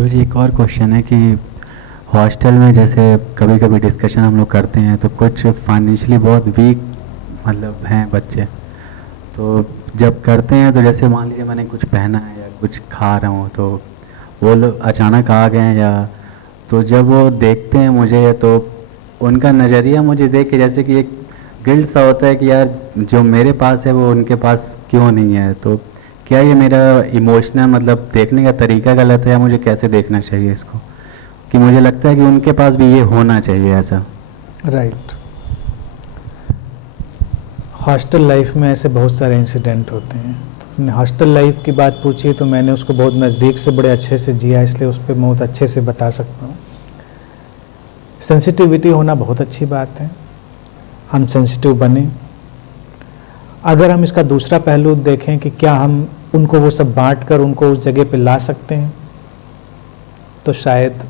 गुरुजी एक और क्वेश्चन है कि हॉस्टल में जैसे कभी कभी डिस्कशन हम लोग करते हैं तो कुछ फाइनेंशियली बहुत वीक मतलब हैं बच्चे, तो जब करते हैं तो जैसे मान लीजिए मैंने कुछ पहना है या कुछ खा रहा हूँ तो वो लोग अचानक आ गए या तो जब वो देखते हैं मुझे तो उनका नज़रिया मुझे देख के जैसे कि एक गिल्ट सा होता है कि यार जो मेरे पास है वो उनके पास क्यों नहीं है। तो क्या ये मेरा इमोशनल मतलब देखने का तरीका गलत है या मुझे कैसे देखना चाहिए इसको, कि मुझे लगता है कि उनके पास भी ये होना चाहिए ऐसा। राइट। हॉस्टल लाइफ में ऐसे बहुत सारे इंसिडेंट होते हैं। तो तुमने हॉस्टल लाइफ की बात पूछी तो मैंने उसको बहुत नज़दीक से बड़े अच्छे से जिया, इसलिए उस पर बहुत अच्छे से बता सकता हूँ। सेंसिटिविटी होना बहुत अच्छी बात है, हम सेंसिटिव बने। अगर हम इसका दूसरा पहलू देखें कि क्या हम उनको वो सब बांट कर उनको उस जगह पे ला सकते हैं, तो शायद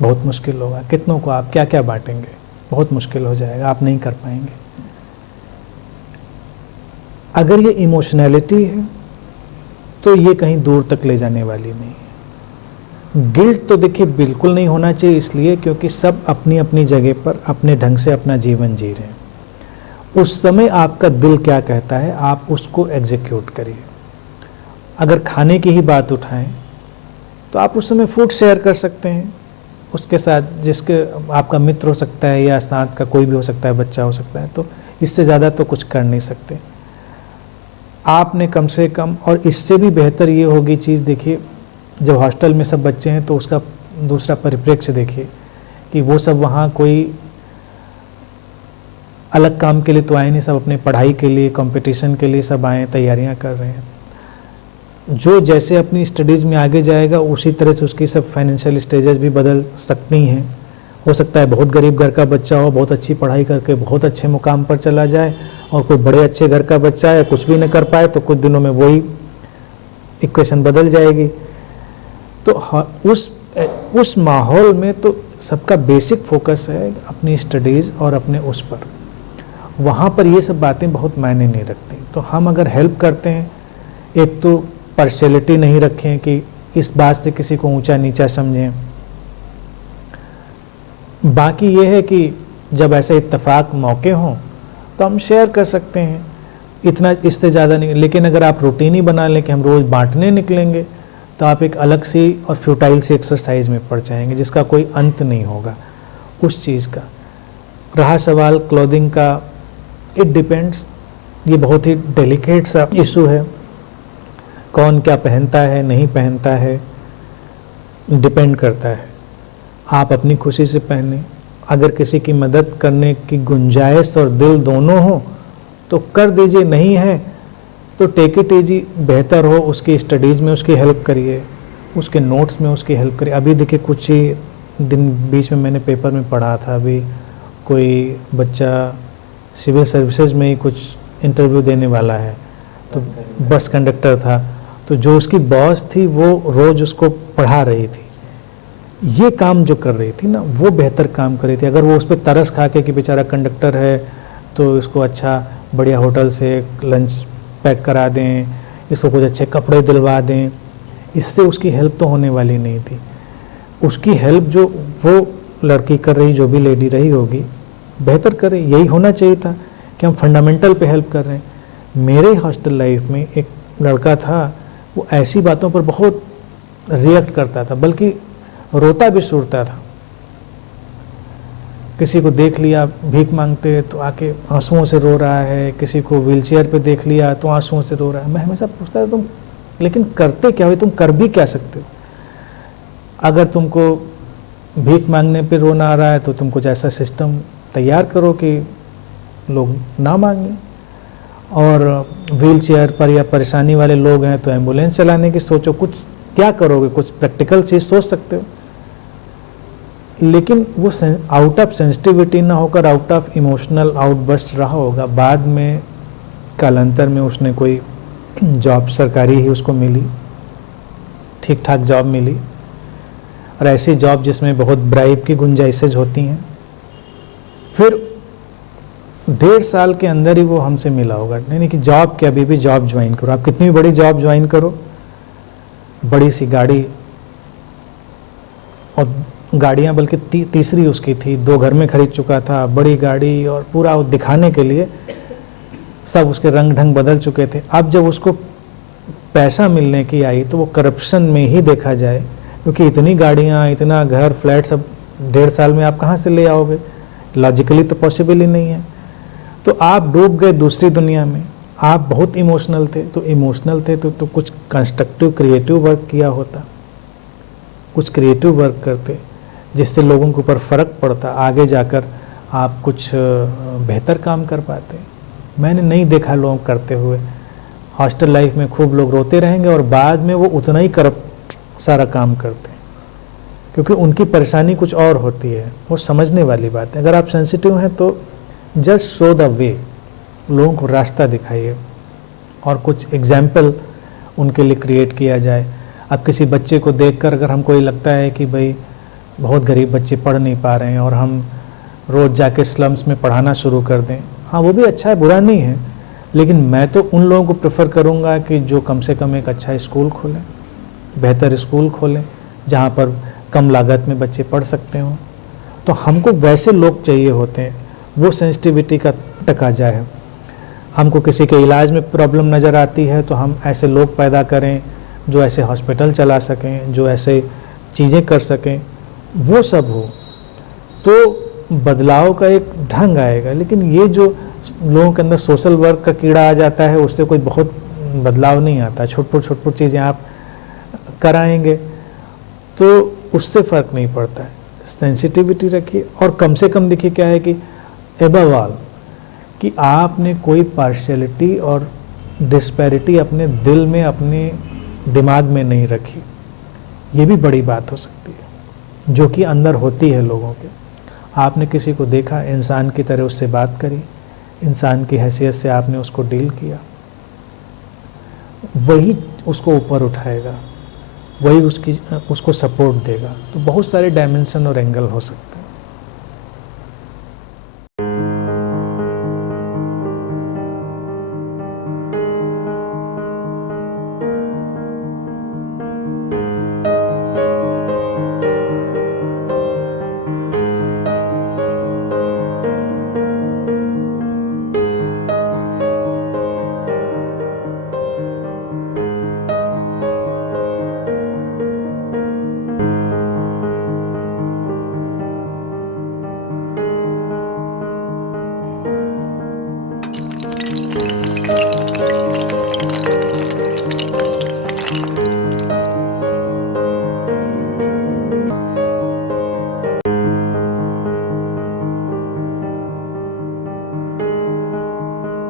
बहुत मुश्किल होगा। कितनों को आप क्या क्या बांटेंगे, बहुत मुश्किल हो जाएगा, आप नहीं कर पाएंगे। अगर ये इमोशनैलिटी है तो ये कहीं दूर तक ले जाने वाली नहीं है। गिल्ट तो देखिए बिल्कुल नहीं होना चाहिए, इसलिए क्योंकि सब अपनी अपनी जगह पर अपने ढंग से अपना जीवन जी रहे हैं। उस समय आपका दिल क्या कहता है आप उसको एग्जीक्यूट करिए। अगर खाने की ही बात उठाएं तो आप उस समय फूड शेयर कर सकते हैं उसके साथ, जिसके आपका मित्र हो सकता है या साथ का कोई भी हो सकता है, बच्चा हो सकता है। तो इससे ज़्यादा तो कुछ कर नहीं सकते आपने, कम से कम। और इससे भी बेहतर ये होगी चीज़, देखिए जब हॉस्टल में सब बच्चे हैं तो उसका दूसरा परिप्रेक्ष्य देखिए कि वो सब वहाँ कोई अलग काम के लिए तो आए नहीं, सब अपने पढ़ाई के लिए, कंपटीशन के लिए सब आए, तैयारियां कर रहे हैं। जो जैसे अपनी स्टडीज़ में आगे जाएगा उसी तरह से उसकी सब फाइनेंशियल स्टेजेस भी बदल सकती हैं। हो सकता है बहुत गरीब घर का बच्चा हो, बहुत अच्छी पढ़ाई करके बहुत अच्छे मुकाम पर चला जाए, और कोई बड़े अच्छे घर का बच्चा है कुछ भी न कर पाए तो कुछ दिनों में वही इक्वेशन बदल जाएगी। तो उस माहौल में तो सबका बेसिक फोकस है अपनी स्टडीज़ और अपने उस पर, वहाँ पर ये सब बातें बहुत मायने नहीं रखती। तो हम अगर हेल्प करते हैं, एक तो पार्शियलिटी नहीं रखें कि इस बात से किसी को ऊंचा नीचा समझें। बाकी ये है कि जब ऐसे इत्तेफाक मौके हों तो हम शेयर कर सकते हैं, इतना इससे ज़्यादा नहीं। लेकिन अगर आप रूटीन ही बना लें कि हम रोज़ बांटने निकलेंगे तो आप एक अलग सी और फ्यूटाइल सी एक्सरसाइज में पड़ जाएंगे जिसका कोई अंत नहीं होगा उस चीज़ का। रहा सवाल क्लोथिंग का, इट डिपेंड्स, ये बहुत ही डेलिकेट सा इशू है। कौन क्या पहनता है नहीं पहनता है डिपेंड करता है। आप अपनी खुशी से पहने, अगर किसी की मदद करने की गुंजाइश और दिल दोनों हो तो कर दीजिए, नहीं है तो टेक इट इजी, बेहतर हो उसकी स्टडीज़ में उसकी हेल्प करिए, उसके नोट्स में उसकी हेल्प करिए। अभी देखिए कुछ ही दिन बीच में मैंने पेपर में पढ़ा था, अभी कोई बच्चा सिविल सर्विसेज में ही कुछ इंटरव्यू देने वाला है, तो बस कंडक्टर था, तो जो उसकी बॉस थी वो रोज़ उसको पढ़ा रही थी। ये काम जो कर रही थी ना वो बेहतर काम कर रही थी। अगर वो उस पर तरस खा के कि बेचारा कंडक्टर है तो इसको अच्छा बढ़िया होटल से लंच पैक करा दें, इसको कुछ अच्छे कपड़े दिलवा दें, इससे उसकी हेल्प तो होने वाली नहीं थी। उसकी हेल्प जो वो लड़की कर रही, जो भी लेडी रही होगी, बेहतर करें। यही होना चाहिए था कि हम फंडामेंटल पे हेल्प कर रहे हैं। मेरे हॉस्टल लाइफ में एक लड़का था, वो ऐसी बातों पर बहुत रिएक्ट करता था, बल्कि रोता भी सुरता था। किसी को देख लिया भीख मांगते तो आके आंसुओं से रो रहा है, किसी को व्हीलचेयर पे देख लिया तो आंसुओं से रो रहा है। मैं हमेशा पूछता था तुम लेकिन करते क्या हो, तुम कर भी क्या सकते हो? अगर तुमको भीख मांगने पे रोना आ रहा है तो तुम कुछ ऐसा सिस्टम तैयार करो कि लोग ना मांगें। और व्हीलचेयर पर या परेशानी वाले लोग हैं तो एम्बुलेंस चलाने की सोचो, कुछ क्या करोगे, कुछ प्रैक्टिकल चीज़ सोच सकते हो। लेकिन वो आउट ऑफ सेंसिटिविटी ना होकर आउट ऑफ इमोशनल आउटबर्स्ट रहा होगा। बाद में कालांतर में उसने कोई जॉब सरकारी ही उसको मिली, ठीक ठाक जॉब मिली, और ऐसी जॉब जिसमें बहुत ब्राइब की गुंजाइशें होती हैं। फिर 1.5 साल के अंदर ही वो हमसे मिला होगा। नहीं कि जॉब क्या, अभी भी जॉब ज्वाइन करो, आप कितनी बड़ी जॉब ज्वाइन करो, बड़ी सी गाड़ी, और गाड़ियाँ बल्कि तीसरी उसकी थी, 2 घर में खरीद चुका था, बड़ी गाड़ी, और पूरा वो दिखाने के लिए सब उसके रंग ढंग बदल चुके थे। अब जब उसको पैसा मिलने की आई तो वो करप्शन में ही देखा जाए, क्योंकि इतनी गाड़ियाँ, इतना घर, फ्लैट सब 1.5 साल में आप कहाँ से ले आओगे? लॉजिकली तो पॉसिबल ही नहीं है। तो आप डूब गए दूसरी दुनिया में। आप बहुत इमोशनल थे, तो कुछ कंस्ट्रक्टिव क्रिएटिव वर्क किया होता, कुछ क्रिएटिव वर्क करते जिससे लोगों के ऊपर फ़र्क पड़ता, आगे जाकर आप कुछ बेहतर काम कर पाते। मैंने नहीं देखा लोग करते हुए। हॉस्टल लाइफ में खूब लोग रोते रहेंगे और बाद में वो उतना ही करप्ट सारा काम करते हैं, क्योंकि उनकी परेशानी कुछ और होती है। वो समझने वाली बात है। अगर आप सेंसिटिव हैं तो जस्ट शो द वे, लोगों को रास्ता दिखाइए और कुछ एग्जाम्पल उनके लिए क्रिएट किया जाए। अब किसी बच्चे को देखकर अगर हमको ये लगता है कि भाई बहुत गरीब बच्चे पढ़ नहीं पा रहे हैं और हम रोज़ जाके स्लम्स में पढ़ाना शुरू कर दें, हाँ वो भी अच्छा है, बुरा नहीं है, लेकिन मैं तो उन लोगों को प्रेफर करूँगा कि जो कम से कम एक अच्छा स्कूल खोलें, बेहतर स्कूल खोलें जहाँ पर कम लागत में बच्चे पढ़ सकते हों। तो हमको वैसे लोग चाहिए होते हैं, वो सेंसिटिविटी का तक आ जाए। हमको किसी के इलाज में प्रॉब्लम नज़र आती है तो हम ऐसे लोग पैदा करें जो ऐसे हॉस्पिटल चला सकें, जो ऐसे चीज़ें कर सकें, वो सब हो तो बदलाव का एक ढंग आएगा। लेकिन ये जो लोगों के अंदर सोशल वर्क का कीड़ा आ जाता है, उससे कोई बहुत बदलाव नहीं आता। छोट चीज़ें आप कराएंगे तो उससे फ़र्क नहीं पड़ता है। सेंसिटिविटी रखिए और कम से कम देखिए क्या है कि एबव ऑल कि आपने कोई पार्शियलिटी और डिस्पैरिटी अपने दिल में, अपने दिमाग में नहीं रखी। ये भी बड़ी बात हो सकती है जो कि अंदर होती है लोगों के। आपने किसी को देखा, इंसान की तरह उससे बात करी, इंसान की हैसियत से आपने उसको डील किया, वही उसको ऊपर उठाएगा, वही उसको सपोर्ट देगा। तो बहुत सारे डायमेंशन और एंगल हो सकते हैं।